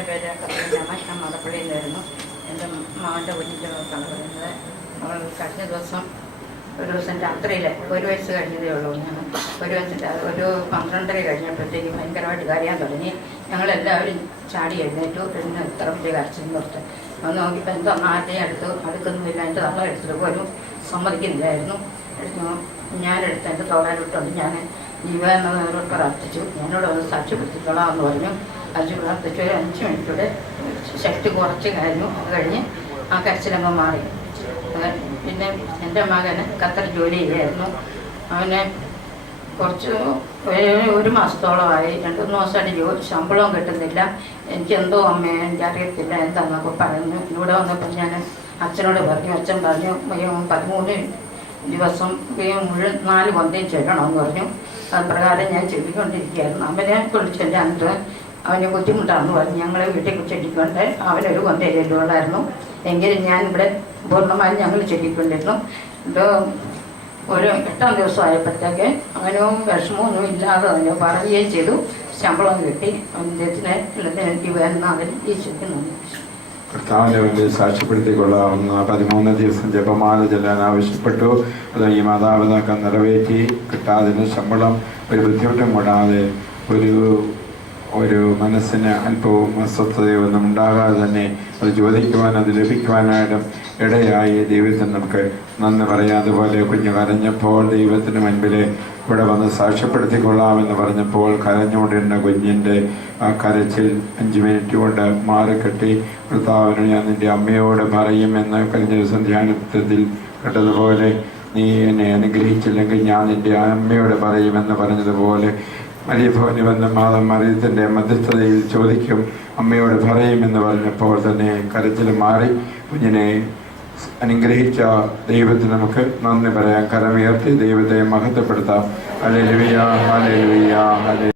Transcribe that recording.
എൻ്റെ പേര് ഞാൻ മടപ്പള്ളിയിൽ നിന്നായിരുന്നു. എൻ്റെ മകൻ്റെ കുഞ്ഞിൻ്റെ നോക്കാണ് പറയുന്നത്. അവൾ കഴിഞ്ഞ ദിവസം ഒരു ദിവസം രാത്രിയിൽ 1 വയസ്സ് കഴിഞ്ഞതേ ഉള്ളൂ. ഞാൻ ഒരു 12:30 കഴിഞ്ഞപ്പോഴത്തേക്ക് ഭയങ്കരമായിട്ട് കരയാൻ തുടങ്ങി. ഞങ്ങളെല്ലാവരും ചാടി എഴുന്നേറ്റു. പിന്നെ ഇത്ര വലിയ കരച്ചിൽ നിർത്ത് ഒന്ന് നോക്കിയപ്പോൾ എന്തോ ആരുടെയും അടുക്കുന്നില്ല. എൻ്റെ തള്ള എടുത്തിട്ട് പോലും സമ്മതിക്കുന്നില്ലായിരുന്നു. ഞാനെടുത്ത് എൻ്റെ തോടാനിട്ടുണ്ട്. ഞാൻ ജീവനോട് പ്രാർത്ഥിച്ചു. ഞാനോട് ഒന്ന് സാക്ഷ്യപ്പെടുത്തിക്കൊള്ളാമെന്ന് പറഞ്ഞു. സാക്ഷി പ്രാർത്ഥിച്ചു. ഒരു 5 മിനിറ്റൂടെ ശക്തി കുറച്ച് കഴിഞ്ഞു. അത് കഴിഞ്ഞ് ആ കരച്ചിലങ്ങ് മാറി. പിന്നെ എൻ്റെ മകന് ഖത്തർ ജോലി ചെയ്യായിരുന്നു. അവനെ കുറച്ച് 1 മാസത്തോളമായി. 2-3 ദിവസമായിട്ട് ശമ്പളവും കിട്ടുന്നില്ല. എനിക്കെന്തോ അമ്മയെ എനിക്കറിയത്തില്ല എന്താണെന്നൊക്കെ പറഞ്ഞു. ഇവിടെ വന്നപ്പോൾ ഞാൻ അച്ഛനോട് പറഞ്ഞു. അച്ഛൻ പറഞ്ഞു 13 ദിവസം മുഴുവൻ 4 കൊന്തയും ചെല്ലണമെന്ന് പറഞ്ഞു. അത് പ്രകാരം ഞാൻ ചൊല്ലിക്കൊണ്ടിരിക്കുകയായിരുന്നു. അവനെ വിളിച്ചെൻ്റെ അന്ന് അവന് ബുദ്ധിമുട്ടാണെന്ന് പറഞ്ഞു. ഞങ്ങളെ വീട്ടിൽ ചൊല്ലിക്കൊണ്ട് അവനൊരു കൊന്തയെ ചെല്ലുകൊള്ളായിരുന്നു. എങ്കിലും ഞാനിവിടെ പൂർണ്ണമായും ഞങ്ങൾ ചൊല്ലിക്കൊണ്ടിരുന്നു. ഇത് ഒരു 8-ാം ദിവസം ആയപ്പോഴത്തേക്ക് അവനും വിഷമമൊന്നും ഇല്ലാതെ അവന് പറയുകയും ചെയ്തു. ശമ്പളം കിട്ടി. അദ്ദേഹത്തിന് ജീവനാഥൻ ഈശ്വരനും കർത്താവിൻ്റെ വേണ്ടി സാക്ഷ്യപ്പെടുത്തിക്കൊള്ളാവുന്ന 13 ദിവസം ജപമാല ചെല്ലാൻ ആവശ്യപ്പെട്ടു. അത് ഈ മാതാപിതാക്കൾ നിറവേറ്റി. കിട്ടാതിന് ശമ്പളം ഒരു ബുദ്ധിമുട്ടും കൂടാതെ ഒരു മനസ്സിന് അല്പവും അസ്വസ്ഥതയോ ഒന്നും ഉണ്ടാകാതെ തന്നെ അത് ചോദിക്കുവാൻ അത് ലഭിക്കുവാനായിട്ടും ഇടയായി. ദൈവത്തിന് നമുക്ക് നന്ദി പറയാം. അതുപോലെ കുഞ്ഞ് കരഞ്ഞപ്പോൾ ദൈവത്തിന് മുൻപിൽ ഇവിടെ വന്ന് സാക്ഷ്യപ്പെടുത്തിക്കൊള്ളാമെന്ന് പറഞ്ഞപ്പോൾ കരഞ്ഞുകൊണ്ടിരുന്ന കുഞ്ഞിൻ്റെ ആ കരച്ചിൽ 5 മിനിറ്റ് കൊണ്ട് മാറിക്കെട്ടി. കർത്താവിന് ഞാൻ നിൻ്റെ അമ്മയോട് പറയുമെന്ന് കഴിഞ്ഞ ദിവസം ധ്യാനത്തിൽ കേട്ടതുപോലെ നീ എന്നെ അനുഗ്രഹിച്ചില്ലെങ്കിൽ ഞാൻ നിൻ്റെ അമ്മയോട് പറയുമെന്ന് പറഞ്ഞതുപോലെ മരിയഭവനി വന്ന മറിയത്തിൻ്റെ മധ്യസ്ഥതയിൽ ചോദിക്കും, അമ്മയോട് പറയുമെന്ന് പറഞ്ഞപ്പോൾ തന്നെ കരച്ചിൽ മാറി. കുഞ്ഞിനെ അനുഗ്രഹിച്ച ദൈവത്തിന് നമുക്ക് നന്ദി പറയാം. കരമുയർത്തി ദൈവത്തെ മഹത്വപ്പെടുത്താം. Hallelujah, hallelujah, hallelujah.